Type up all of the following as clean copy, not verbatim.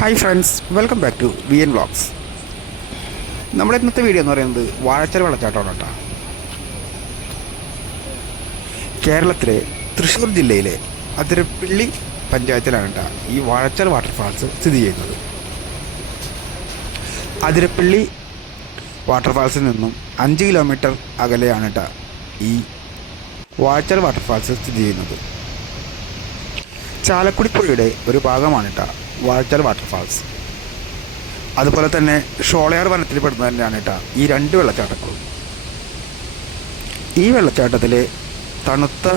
Hi friends, welcome back to V N vlogs. നമ്മുടെ ഇന്നത്തെ video എന്ന് പറയുന്നത് വാഴച്ചാൽ വെള്ളച്ചാട്ടമാണ് കേട്ടോ. കേരളത്തിലെ തൃശ്ശൂർ ജില്ലയിലെ അതിരപ്പള്ളി പഞ്ചായത്തിലാണ് കേട്ടോ ഈ വാഴച്ചാൽ വാട്ടർഫാൾസ് സ്ഥിതി ചെയ്യുന്നത്. അതിരപ്പള്ളി വാട്ടർഫാൾസിൽ നിന്നും 5 കിലോമീറ്റർ അകലെയാണ് കേട്ടോ ഈ വാഴച്ചാൽ വാട്ടർഫാൾസ് സ്ഥിതി ചെയ്യുന്നത്. ചാലക്കുടി പുഴയുടെ ഒരു ഭാഗമാണ് കേട്ടോ വാഴച്ചാൽ വാട്ടർഫാൾസ്. അതുപോലെ തന്നെ ഷോളയാർ വനത്തിൽ പെടുന്നത് തന്നെയാണ് കേട്ടോ ഈ 2 വെള്ളച്ചാട്ടങ്ങളും. ഈ വെള്ളച്ചാട്ടത്തിലെ തണുത്ത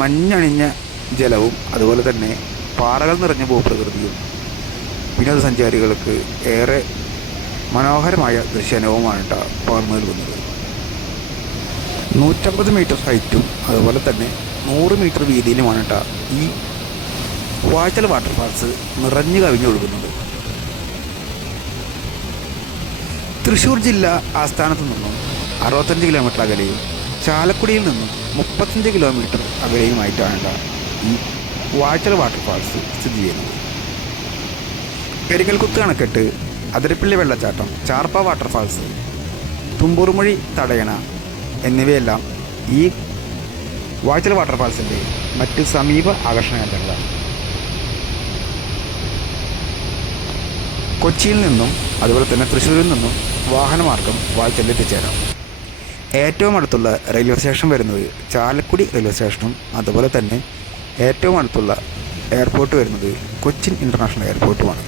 മഞ്ഞണിഞ്ഞ ജലവും അതുപോലെ തന്നെ പാറകൾ നിറഞ്ഞ ഭൂപ്രകൃതിയും വിനോദസഞ്ചാരികൾക്ക് ഏറെ മനോഹരമായ ദൃശ്യാനുഭവമാണ് കേട്ടോ പകർന്നു നൽകുന്നത്. 150 മീറ്റർ ഹൈറ്റും അതുപോലെ തന്നെ 100 മീറ്റർ വീതിയിലുമാണ് കേട്ടോ ഈ വാഴച്ചാൽ വാട്ടർഫാൾസ് നിറഞ്ഞു കവിഞ്ഞൊഴുകുന്നത്. തൃശ്ശൂർ ജില്ല ആസ്ഥാനത്തു നിന്നും 65 കിലോമീറ്റർ അകലെയും ചാലക്കുടിയിൽ നിന്നും 35 കിലോമീറ്റർ അകലെയുമായിട്ടാണ് ഈ വാഴച്ചാൽ വാട്ടർഫാൾസ് സ്ഥിതി ചെയ്യുന്നത്. പെരിങ്ങൽകുത്ത് അണക്കെട്ട്, അതിരപ്പള്ളി വെള്ളച്ചാട്ടം, ചാർപ്പ വാട്ടർഫാൾസ്, തുമ്പൂർമൊഴി തടയണ എന്നിവയെല്ലാം ഈ വാഴച്ചാൽ വാട്ടർഫാൾസിൻ്റെ മറ്റ് സമീപ ആകർഷണ കേന്ദ്രങ്ങളാണ്. കൊച്ചിയിൽ നിന്നും അതുപോലെ തന്നെ തൃശ്ശൂരിൽ നിന്നും വാഹനമാർഗം വാഴച്ചാലിൽ എത്തിച്ചേരാം. ഏറ്റവും അടുത്തുള്ള റെയിൽവേ സ്റ്റേഷൻ വരുന്നത് ചാലക്കുടി റെയിൽവേ സ്റ്റേഷനും അതുപോലെ തന്നെ ഏറ്റവും അടുത്തുള്ള എയർപോർട്ട് വരുന്നത് കൊച്ചിൻ ഇൻ്റർനാഷണൽ എയർപോർട്ടുമാണ്.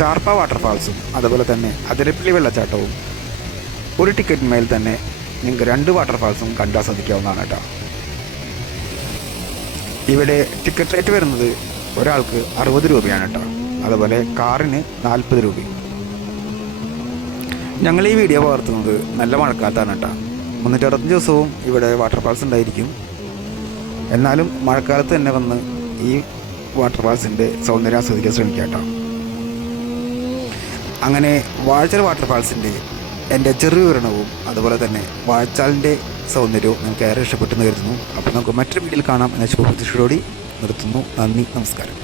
ചാർപ്പ വാട്ടർഫാൾസും അതുപോലെ തന്നെ അതിരപ്പള്ളി വെള്ളച്ചാട്ടവും ഒരു ടിക്കറ്റിന്മേൽ തന്നെ നിങ്ങൾക്ക് 2 വാട്ടർഫാൾസും കണ്ടാസ്വദിക്കാവുന്നതാണ് കേട്ടോ. ഇവിടെ ടിക്കറ്റ് റേറ്റ് വരുന്നത് ഒരാൾക്ക് 60 രൂപയാണ് കേട്ടോ. അതുപോലെ കാറിന് 40 രൂപയും. ഞങ്ങൾ ഈ വീഡിയോ പകർത്തുന്നത് നല്ല മഴക്കാലത്താണ് കേട്ടോ. 365 ദിവസവും ഇവിടെ വാട്ടർഫാൾസ് ഉണ്ടായിരിക്കും. എന്നാലും മഴക്കാലത്ത് തന്നെ വന്ന് ഈ വാട്ടർഫാൾസിൻ്റെ സൗന്ദര്യം ആസ്വദിക്കാൻ ശ്രമിക്കാം കേട്ടോ. അങ്ങനെ വാഴച്ചാൽ വാട്ടർഫാൾസിൻ്റെ എൻ്റെ ചെറിയ വിവരണവും അതുപോലെ തന്നെ വാഴച്ചാലിൻ്റെ സൗന്ദര്യവും നിങ്ങൾക്ക് ഏറെ ഇഷ്ടപ്പെട്ടെന്ന് കരുതുന്നു. അപ്പോൾ നമുക്ക് മറ്റൊരു വീഡിയോയിൽ കാണാം എന്ന ശുഭപ്രതീക്ഷയോടെ നിർത്തുന്നു. നന്ദി, നമസ്കാരം.